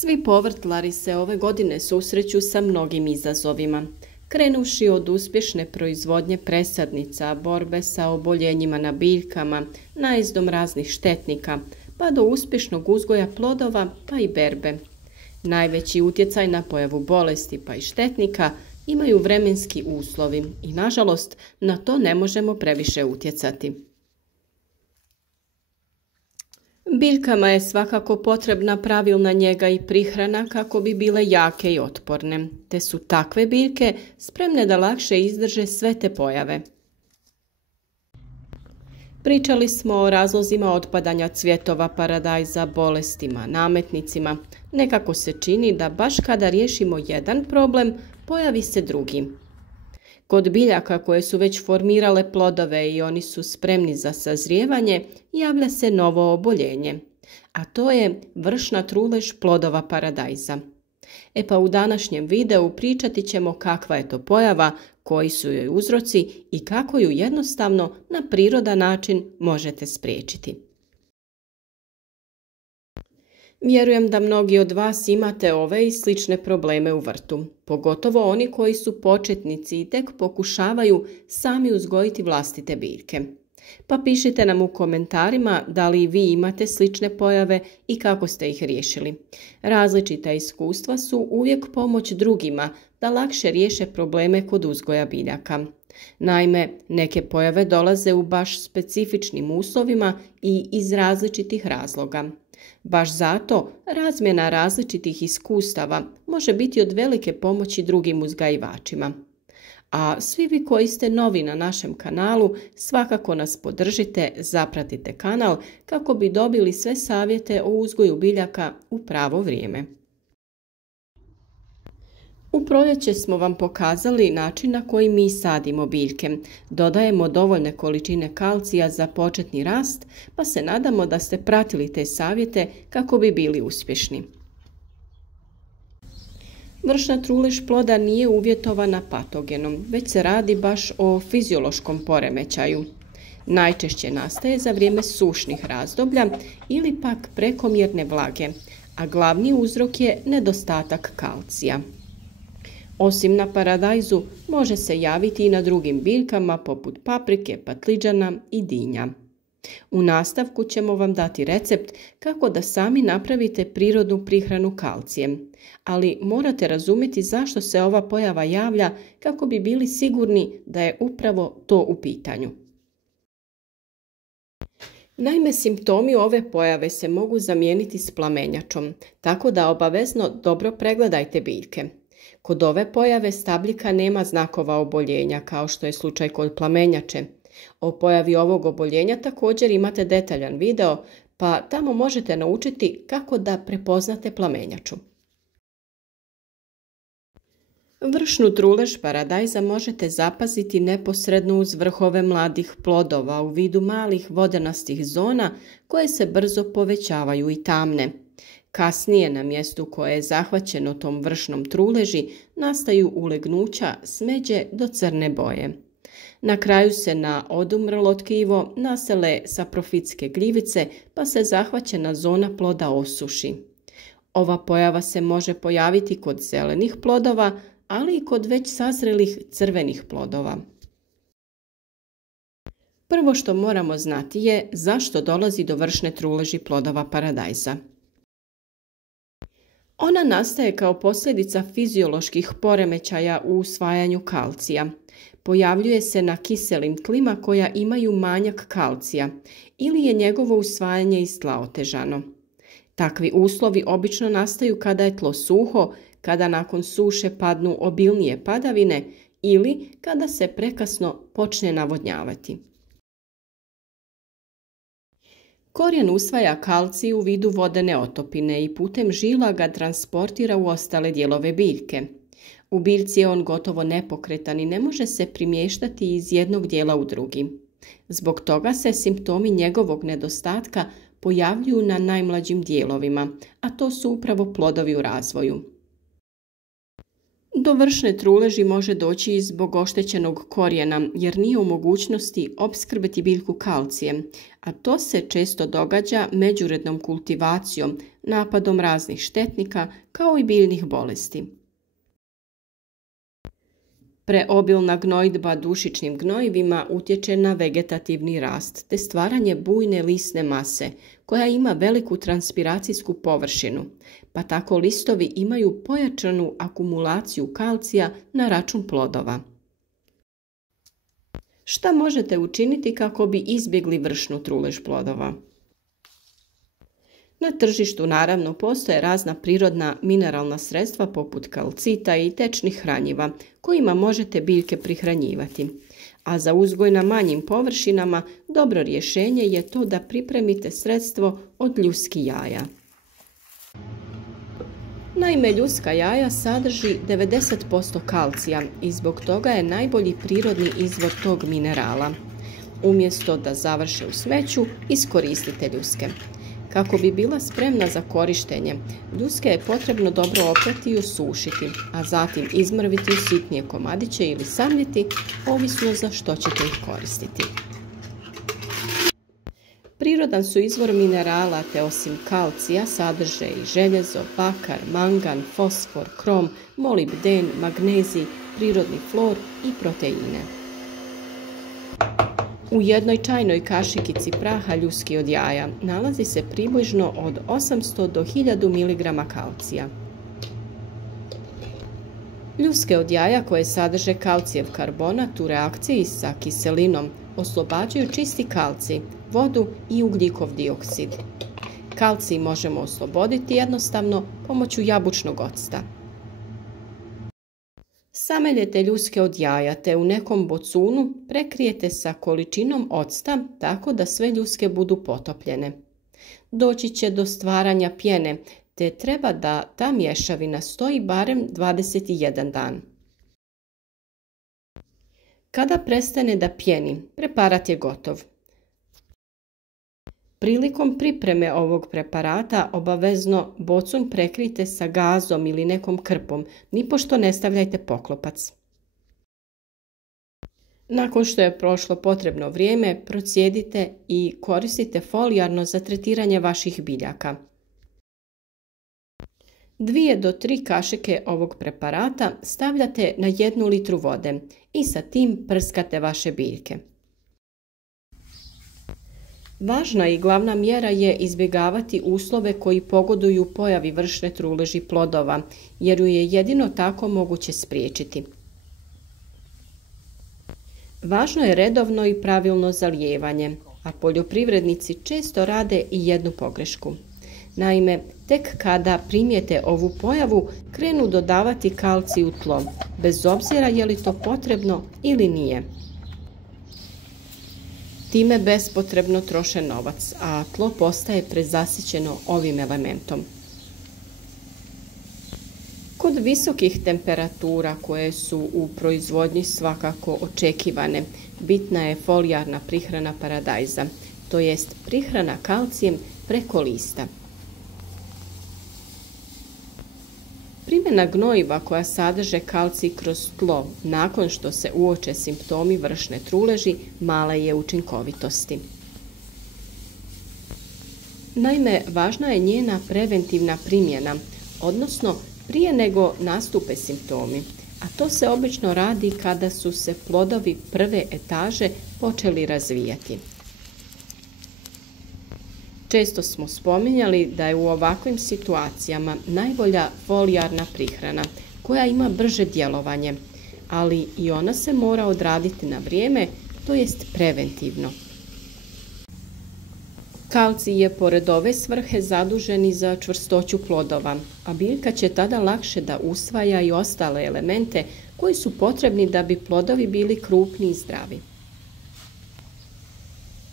Svi povrtlari se ove godine susreću sa mnogim izazovima. Krenuši od uspješne proizvodnje presadnica, borbe sa oboljenjima na biljkama, najezdom raznih štetnika, pa do uspješnog uzgoja plodova pa i berbe. Najveći utjecaj na pojavu bolesti pa i štetnika imaju vremenski uslovi i nažalost na to ne možemo previše utjecati. Biljkama je svakako potrebna pravilna njega i prihrana kako bi bile jake i otporne, te su takve biljke spremne da lakše izdrže sve te pojave. Pričali smo o razlozima otpadanja cvjetova paradajza, bolestima, nametnicima. Nekako se čini da baš kada riješimo jedan problem, pojavi se drugi. Kod biljaka koje su već formirale plodove i oni su spremni za sazrijevanje, javlja se novo oboljenje, a to je vršna trulež plodova paradajza. Pa u današnjem videu pričati ćemo kakva je to pojava, koji su joj uzroci i kako ju jednostavno na prirodan način možete spriječiti. Vjerujem da mnogi od vas imate ove i slične probleme u vrtu, pogotovo oni koji su početnici i tek pokušavaju sami uzgojiti vlastite biljke. Pa pišite nam u komentarima da li vi imate slične pojave i kako ste ih riješili. Različita iskustva su uvijek pomoć drugima da lakše riješe probleme kod uzgoja biljaka. Naime, neke pojave dolaze u baš specifičnim uslovima i iz različitih razloga. Baš zato razmjena različitih iskustava može biti od velike pomoći drugim uzgajivačima. A svi vi koji ste novi na našem kanalu, svakako nas podržite, zapratite kanal kako bi dobili sve savjete o uzgoju biljaka u pravo vrijeme. U proljeće smo vam pokazali način na koji mi sadimo biljke. Dodajemo dovoljne količine kalcija za početni rast, pa se nadamo da ste pratili te savjete kako bi bili uspješni. Vršna trulež ploda nije uvjetovana patogenom, već se radi baš o fiziološkom poremećaju. Najčešće nastaje za vrijeme sušnih razdoblja ili pak prekomjerne vlage, a glavni uzrok je nedostatak kalcija. Osim na paradajzu, može se javiti i na drugim biljkama poput paprike, patliđana i dinja. U nastavku ćemo vam dati recept kako da sami napravite prirodnu prihranu kalcijem, ali morate razumjeti zašto se ova pojava javlja kako bi bili sigurni da je upravo to u pitanju. Naime, simptomi ove pojave se mogu zamijeniti s plamenjačom, tako da obavezno dobro pregledajte biljke. Kod ove pojave stabljika nema znakova oboljenja kao što je slučaj kod plamenjače. O pojavi ovog oboljenja također imate detaljan video, pa tamo možete naučiti kako da prepoznate plamenjaču. Vršnu trulež paradajza možete zapaziti neposredno uz vrhove mladih plodova u vidu malih vodenastih zona koje se brzo povećavaju i tamne. Kasnije na mjestu koje je zahvaćeno tom vršnom truleži nastaju ulegnuća smeđe do crne boje. Na kraju se na odumrlo tkivo nasele saprofitske gljivice pa se zahvaćena zona ploda osuši. Ova pojava se može pojaviti kod zelenih plodova, ali i kod već sazrelih crvenih plodova. Prvo što moramo znati je zašto dolazi do vršne truleži plodova paradajza. Ona nastaje kao posljedica fizioloških poremećaja u usvajanju kalcija. Pojavljuje se na kiselim tlima koja imaju manjak kalcija ili je njegovo usvajanje iz tla otežano. Takvi uslovi obično nastaju kada je tlo suho, kada nakon suše padnu obilnije padavine ili kada se prekasno počne navodnjavati. Korijen usvaja kalcij u vidu vodene otopine i putem žila ga transportira u ostale dijelove biljke. U biljci je on gotovo nepokretan i ne može se primještati iz jednog dijela u drugi. Zbog toga se simptomi njegovog nedostatka pojavljuju na najmlađim dijelovima, a to su upravo plodovi u razvoju. Do vršne truleži može doći i zbog oštećenog korijena jer nije u mogućnosti opskrbiti biljku kalcijem, a to se često događa međurednom kultivacijom, napadom raznih štetnika kao i biljnih bolesti. Preobilna gnojidba dušičnim gnojivima utječe na vegetativni rast te stvaranje bujne lisne mase koja ima veliku transpiracijsku površinu, pa tako listovi imaju pojačanu akumulaciju kalcija na račun plodova. Šta možete učiniti kako bi izbjegli vršnu trulež plodova? Na tržištu naravno postoje razna prirodna mineralna sredstva poput kalcita i tečnih hranjiva kojima možete biljke prihranjivati. A za uzgoj na manjim površinama dobro rješenje je to da pripremite sredstvo od ljuski jaja. Naime, ljuska jaja sadrži 90% kalcija i zbog toga je najbolji prirodni izvor tog minerala. Umjesto da završe u smeću, iskoristite ljuske. Kako bi bila spremna za korištenje, ljuske je potrebno dobro oprati i osušiti, a zatim izmrviti u sitnije komadiće ili samljeti, ovisno za što ćete ih koristiti. Prirodan su izvor minerala te osim kalcija sadrže i željezo, bakar, mangan, fosfor, krom, molibden, magnezij, prirodni flor i proteine. U jednoj čajnoj kašikici praha ljuski od jaja nalazi se približno od 800 do 1000 mg kalcija. Ljuske od jaja koje sadrže kalcijev karbonat u reakciji sa kiselinom oslobađaju čisti kalcij, vodu i ugljikov dioksid. Kalcij možemo osloboditi jednostavno pomoću jabučnog octa. Sameljete ljuske od jaja te u nekom bocunu prekrijete sa količinom octa tako da sve ljuske budu potopljene. Doći će do stvaranja pjene te treba da ta mješavina stoji barem 21 dan. Kada prestane da pjeni, preparat je gotov. Prilikom pripreme ovog preparata obavezno bocun prekrijte sa gazom ili nekom krpom, nipošto ne stavljajte poklopac. Nakon što je prošlo potrebno vrijeme, procijedite i koristite folijarno za tretiranje vaših biljaka. 2 do 3 kašike ovog preparata stavljate na 1 litru vode i sa tim prskate vaše biljke. Važna i glavna mjera je izbjegavati uslove koji pogoduju pojavi vršne truleži plodova, jer ju je jedino tako moguće spriječiti. Važno je redovno i pravilno zalijevanje, a poljoprivrednici često rade i jednu pogrešku. Naime, tek kada primijete ovu pojavu, krenu dodavati kalcij u tlo, bez obzira je li to potrebno ili nije. Time bespotrebno troše novac, a tlo postaje prezasićeno ovim elementom. Kod visokih temperatura koje su u proizvodnji svakako očekivane, bitna je folijarna prihrana paradajza, to jest prihrana kalcijem preko lista. Primjena gnojiva koja sadrže kalcij kroz tlo nakon što se uoče simptomi vršne truleži male je učinkovitosti. Naime, važna je njena preventivna primjena, odnosno prije nego nastupe simptomi, a to se obično radi kada su se plodovi prve etaže počeli razvijati. Često smo spominjali da je u ovakvim situacijama najbolja folijarna prihrana koja ima brže djelovanje, ali i ona se mora odraditi na vrijeme, to jest preventivno. Kalcij je pored ove svrhe zadužen i za čvrstoću plodova, a biljka će tada lakše da usvaja i ostale elemente koji su potrebni da bi plodovi bili krupni i zdravi.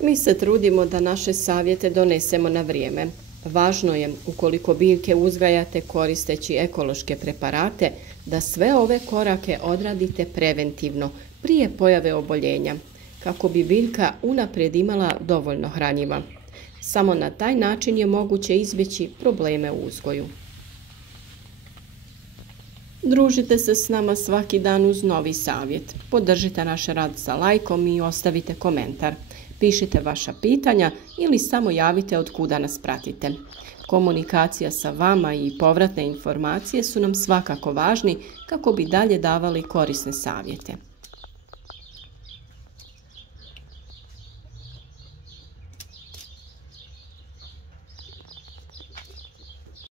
Mi se trudimo da naše savjete donesemo na vrijeme. Važno je, ukoliko biljke uzgajate koristeći ekološke preparate, da sve ove korake odradite preventivno, prije pojave oboljenja, kako bi biljka unaprijed imala dovoljno hranjiva. Samo na taj način je moguće izbjeći probleme u uzgoju. Družite se s nama svaki dan uz novi savjet. Podržite naš rad sa lajkom i ostavite komentar. Pišite vaša pitanja ili samo javite od kuda nas pratite. Komunikacija sa vama i povratne informacije su nam svakako važni kako bi dalje davali korisne savjete.